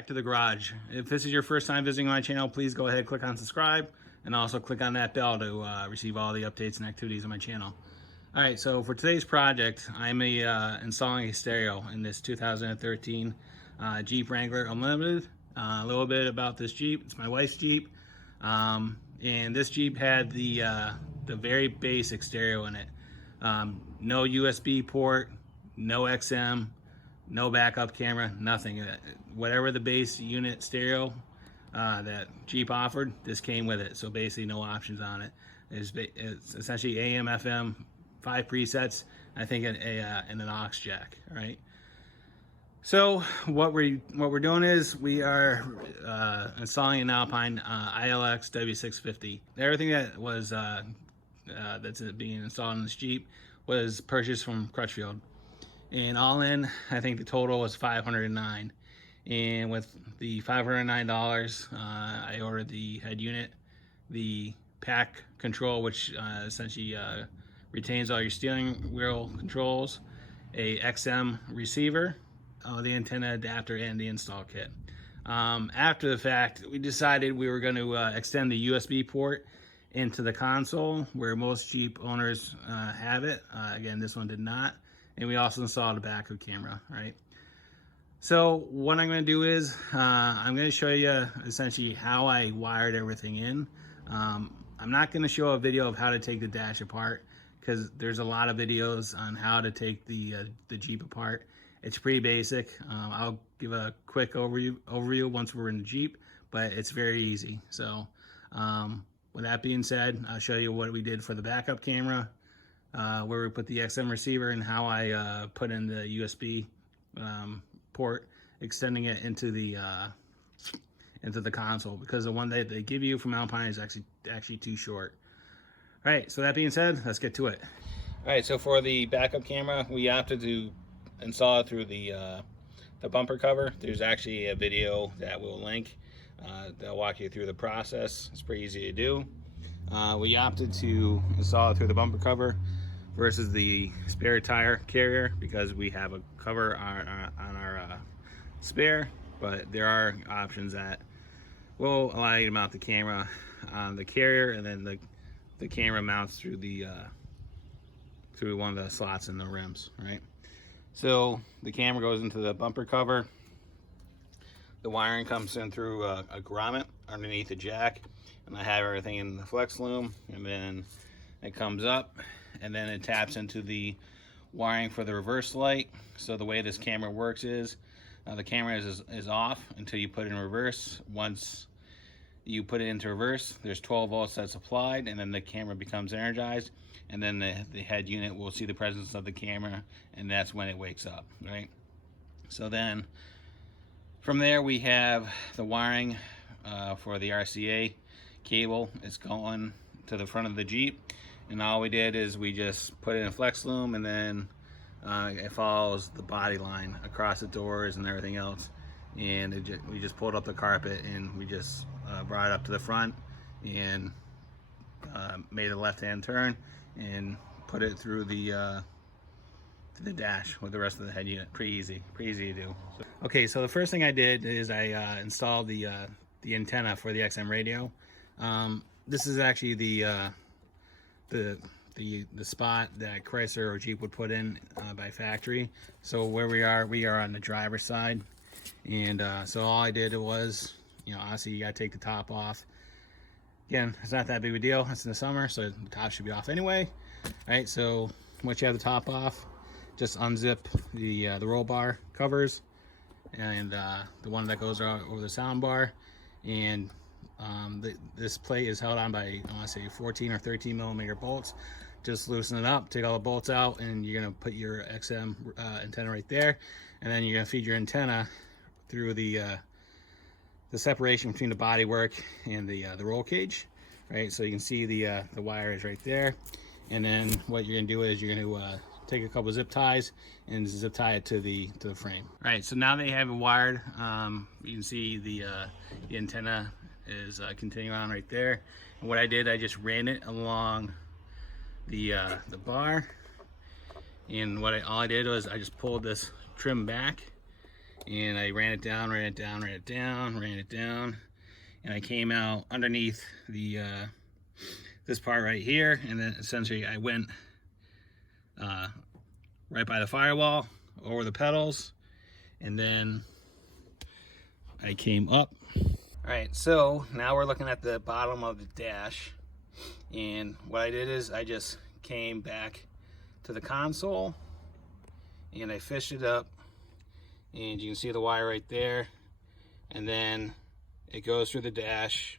back to the garage. If this is your first time visiting my channel, please go ahead, click on subscribe, and also click on that bell to receive all the updates and activities on my channel. All right, so for today's project, I'm installing a stereo in this 2013 Jeep Wrangler Unlimited. A little bit about this Jeep. It's my wife's Jeep, and this Jeep had the very basic stereo in it. No USB port, no XM, no backup camera, nothing. Whatever the base unit stereo that Jeep offered, this came with it. So basically no options on it. It's essentially AM, FM, 5 presets, I think and an aux jack, all right? So what we're doing is we are installing an Alpine ILX-W650. Everything that was that's being installed in this Jeep was purchased from Crutchfield. And all in, I think the total was $509. And with the $509, I ordered the head unit, the pack control, which essentially retains all your steering wheel controls, a XM receiver, the antenna adapter, and the install kit. After the fact, we decided we were going to extend the USB port into the console, where most Jeep owners have it. Again, this one did not. And we also installed a backup camera, right? So what I'm going to do is I'm going to show you essentially how I wired everything in. I'm not going to show a video of how to take the dash apart, because there's a lot of videos on how to take the Jeep apart. It's pretty basic. I'll give a quick overview once we're in the Jeep, but it's very easy. So with that being said, I'll show you what we did for the backup camera, where we put the XM receiver, and how I put in the USB port, extending it into the console, because the one that they give you from Alpine is actually too short. All right, so that being said, let's get to it. All right, so for the backup camera, we opted to install it through the bumper cover. There's actually a video that we'll link that'll walk you through the process. It's pretty easy to do. We opted to install it through the bumper cover versus the spare tire carrier, because we have a cover on our spare, but there are options that will allow you to mount the camera on the carrier, and then the camera mounts through one of the slots in the rims, right? So the camera goes into the bumper cover. The wiring comes in through a grommet underneath the jack, and I have everything in the flex loom, and then it comes up, and then it taps into the wiring for the reverse light. So the way this camera works is the camera is off until you put it in reverse. Once you put it into reverse, there's 12 volts that's applied, and then the camera becomes energized, and then the head unit will see the presence of the camera, and that's when it wakes up, right? So then from there we have the wiring for the RCA cable. It's going to the front of the Jeep, and all we did is we just put it in a flex loom, and then it follows the body line across the doors and everything else, and we just pulled up the carpet, and we just brought it up to the front and made a left-hand turn and put it through the dash with the rest of the head unit. Pretty easy to do. Okay, so the first thing I did is I installed the antenna for the XM radio. This is actually the spot that Chrysler or Jeep would put in by factory. So where we are on the driver's side, and so all I did was, obviously you gotta take the top off. Again, it's not that big of a deal. It's in the summer, so the top should be off anyway. All right, so once you have the top off, just unzip the roll bar covers, and the one that goes over the sound bar, and this plate is held on by, I want to say, 14 or 13 millimeter bolts. Just loosen it up, take all the bolts out, and you're gonna put your XM antenna right there, and then you're gonna feed your antenna through the separation between the bodywork and the roll cage, right? So you can see the wire is right there, and then what you're gonna do is you're gonna take a couple zip ties and zip tie it to the frame. All right, so now they have it wired. You can see the antenna is continuing on right there. And what I did, I just ran it along the bar, and all I did was I just pulled this trim back, and I ran it down, ran it down, ran it down, ran it down, and I came out underneath the this part right here, and then essentially I went right by the firewall over the pedals, and then I came up. All right, so now we're looking at the bottom of the dash, and what I did is I just came back to the console and I fished it up, and you can see the wire right there, and then it goes through the dash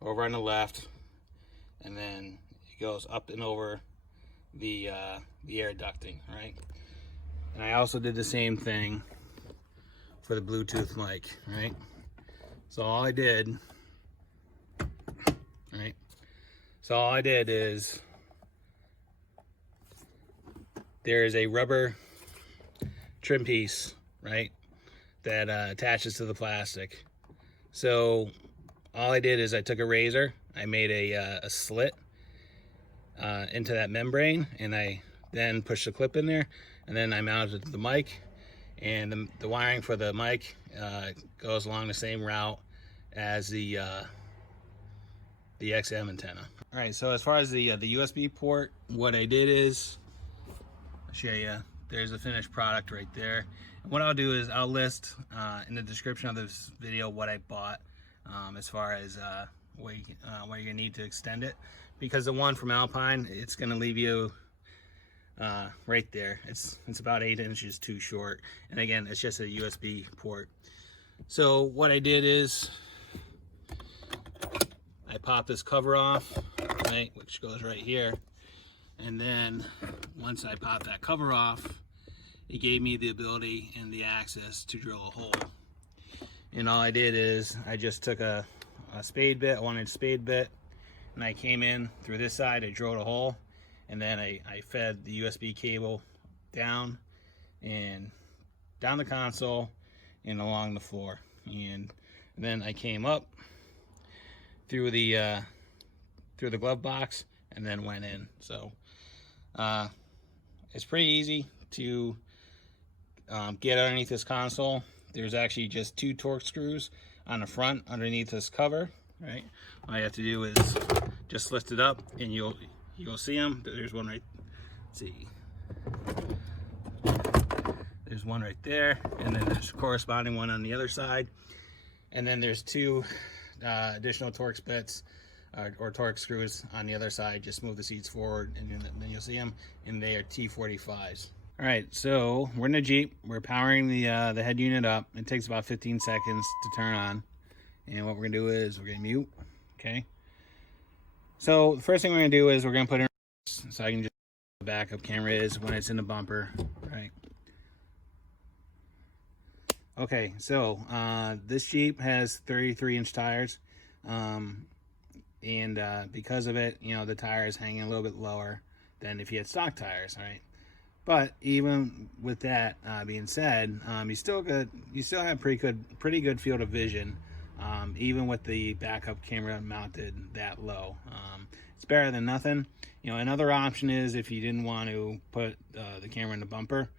over on the left, and then it goes up and over the air ducting, right? And I also did the same thing for the Bluetooth mic, right? So all I did, right? So all I did is there's a rubber trim piece, right, that attaches to the plastic. So all I did is I took a razor, I made a slit into that membrane, and I then pushed the clip in there, and then I mounted the mic, and the wiring for the mic goes along the same route as the XM antenna. All right, so as far as the USB port, what I did is, I'll show you, there's a finished product right there. And what I'll do is I'll list in the description of this video what I bought as far as where you're gonna need to extend it, because the one from Alpine, it's gonna leave you right there. It's about 8 inches too short, and again, it's just a USB port. So what I did is I popped this cover off, right, which goes right here, and then once I popped that cover off, it gave me the ability and the access to drill a hole. And all I did is I just took a spade bit, a 1-inch spade bit, and I came in through this side, I drilled a hole, and then I fed the USB cable down and down the console and along the floor, and then I came up through the glove box and then went in. So it's pretty easy to get underneath this console. There's actually just 2 torque screws on the front underneath this cover, right? All you have to do is just lift it up, and you'll see them. There's one right, let's see, there's one right there, and then there's a corresponding one on the other side, and then there's 2 additional Torx bits or Torx screws on the other side. Just move the seats forward, and then you'll see them, and they are T45s. All right, so we're in the Jeep. We're powering the head unit up. It takes about 15 seconds to turn on, and what we're gonna do is we're gonna mute. Okay. So the first thing we're gonna do is we're gonna put in, so I can just the backup camera is when it's in the bumper, right? Okay, so this Jeep has 33-inch tires, and because of it, you know, the tire is hanging a little bit lower than if you had stock tires, right? But even with that being said, you still have pretty good field of vision, even with the backup camera mounted that low. It's better than nothing. You know, another option is if you didn't want to put the camera in the bumper,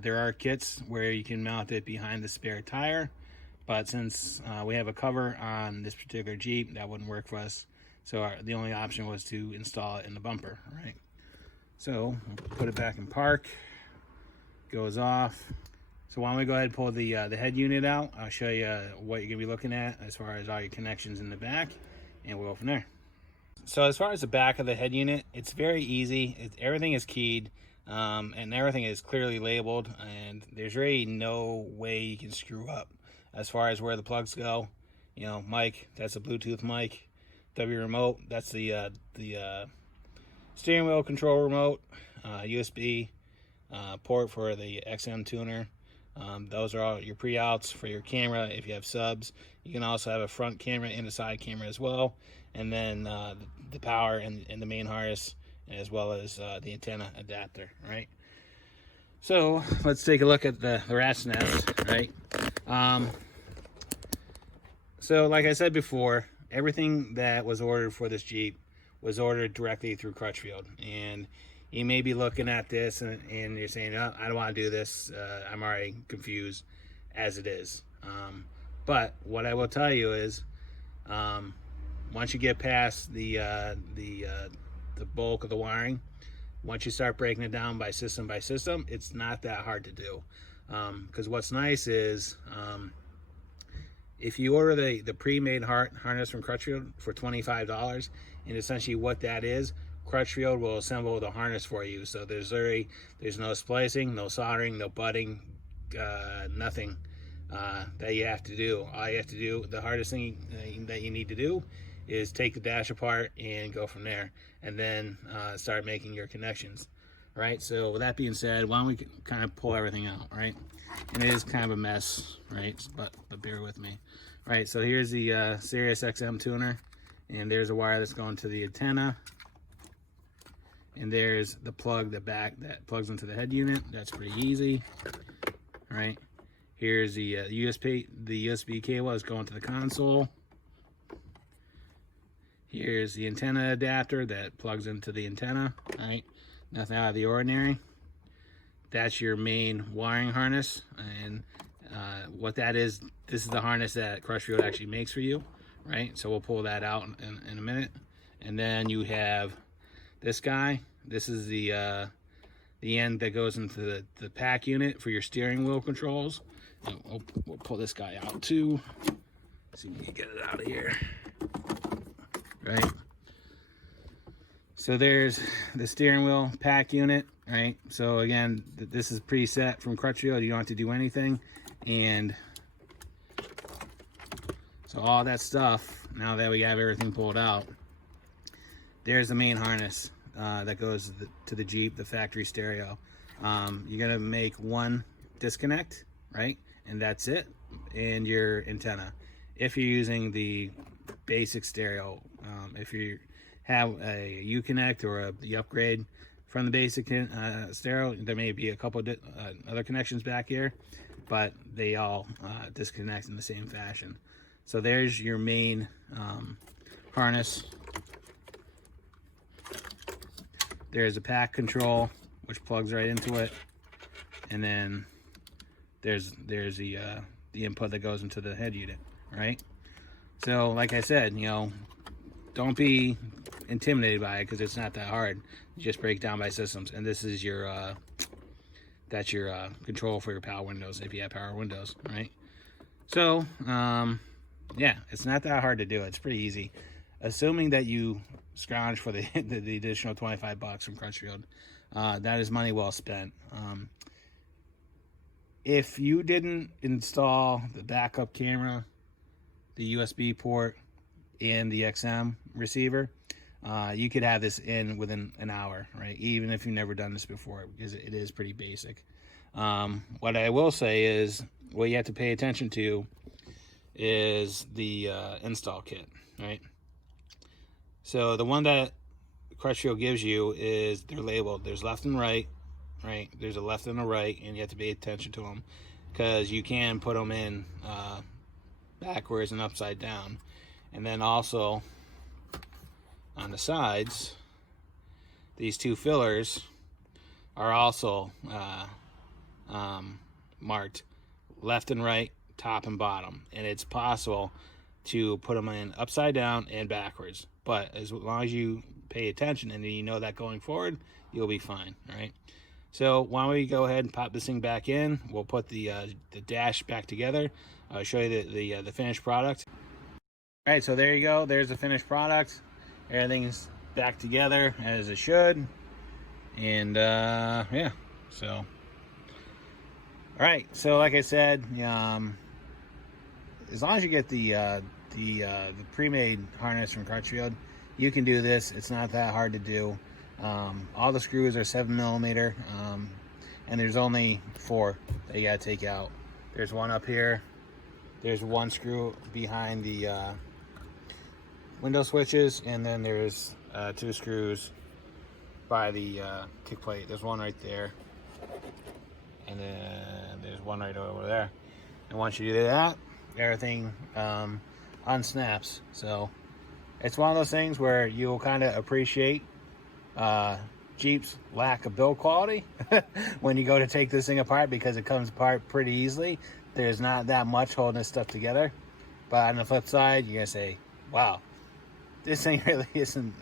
there are kits where you can mount it behind the spare tire, but since we have a cover on this particular Jeep, that wouldn't work for us. So the only option was to install it in the bumper, right? So we'll put it back in park, goes off. So why don't we go ahead and pull the head unit out. I'll show you what you're gonna be looking at as far as all your connections in the back, and we'll go from there. So as far as the back of the head unit, it's very easy. Everything is keyed, and everything is clearly labeled, and there's really no way you can screw up as far as where the plugs go. You know, mic, that's a Bluetooth mic. W remote, that's the steering wheel control remote. USB port for the XM tuner. Those are all your pre-outs for your camera if you have subs. You can also have a front camera and a side camera as well, and then the power and the main harness, as well as the antenna adapter, right? So let's take a look at the rat's nest, right? So like I said before, everything that was ordered for this Jeep was ordered directly through Crutchfield, and you may be looking at this and you're saying, oh, I don't want to do this, I'm already confused. as it is. But what I will tell you is, once you get past the bulk of the wiring, once you start breaking it down by system, it's not that hard to do. Because what's nice is, if you order the pre-made harness from Crutchfield for $25, and essentially what that is, Crutchfield will assemble the harness for you. So there's no splicing, no soldering, no butting, nothing that you have to do. All you have to do, the hardest thing that you need to do, is take the dash apart and go from there, and then start making your connections. All right, so with that being said, why don't we kind of pull everything out, right? And it is kind of a mess, right? But bear with me. All right, so here's the Sirius XM tuner, and there's a wire that's going to the antenna, and there's the plug, the back that plugs into the head unit. That's pretty easy. All right, here's the USB cable is going to the console. Here's the antenna adapter that plugs into the antenna. All right, nothing out of the ordinary. That's your main wiring harness, and what that is, this is the harness that Crutchfield actually makes for you, right? So we'll pull that out in a minute. And then you have this guy. This is the end that goes into the pack unit for your steering wheel controls. And we'll pull this guy out too. See if we can get it out of here. Right, so there's the steering wheel pack unit, right? So again, this is preset from Crutchfield. You don't have to do anything. And so all that stuff, now that we have everything pulled out, there's the main harness that goes to the Jeep, the factory stereo. You're gonna make one disconnect, right? And that's it, and your antenna. If you're using the basic stereo, if you have a U-Connect or the upgrade from the basic stereo, there may be a couple other connections back here, but they all disconnect in the same fashion. So there's your main harness. There's a pack control, which plugs right into it, and then there's the input that goes into the head unit, right? So like I said, you know, don't be intimidated by it, because it's not that hard. You just break down by systems, and this is your that's your control for your power windows, if you have power windows, right? So yeah, it's not that hard to do. It's pretty easy, assuming that you scrounge for the additional $25 from Crutchfield. That is money well spent. If you didn't install the backup camera, the USB port, and the XM receiver, you could have this in within an hour, right? Even if you've never done this before, because it is pretty basic. What I will say is, what you have to pay attention to is the install kit, right? So the one that Crutchfield gives you is, they're labeled. There's left and right, right? There's a left and a right, and you have to pay attention to them, because you can put them in backwards and upside down. And then also on the sides, these two fillers are also marked left and right, top and bottom, and it's possible to put them in upside down and backwards, but as long as you pay attention and you know that going forward, you'll be fine. All right, so why don't we go ahead and pop this thing back in. We'll put the dash back together. I'll show you the finished product. All right, so there you go. There's the finished product. Everything's back together as it should. And yeah, so all right, so like I said, as long as you get the pre-made harness from Crutchfield, you can do this. It's not that hard to do. All the screws are 7mm, and there's only 4 that you gotta take out. There's one up here. There's one screw behind the window switches, and then there's 2 screws by the kick plate. There's one right there, and then there's one right over there. And once you do that, everything unsnaps. So it's one of those things where you'll kind of appreciate Jeep's lack of build quality when you go to take this thing apart, because it comes apart pretty easily. there's not that much holding this stuff together. But on the flip side, you're going to say, wow, this thing really isn't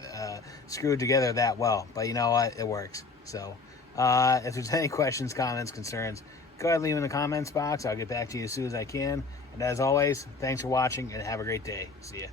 screwed together that well. But you know what? It works. So if there's any questions, comments, concerns, go ahead and leave in the comments box. I'll get back to you as soon as I can. And as always, thanks for watching and have a great day. See ya.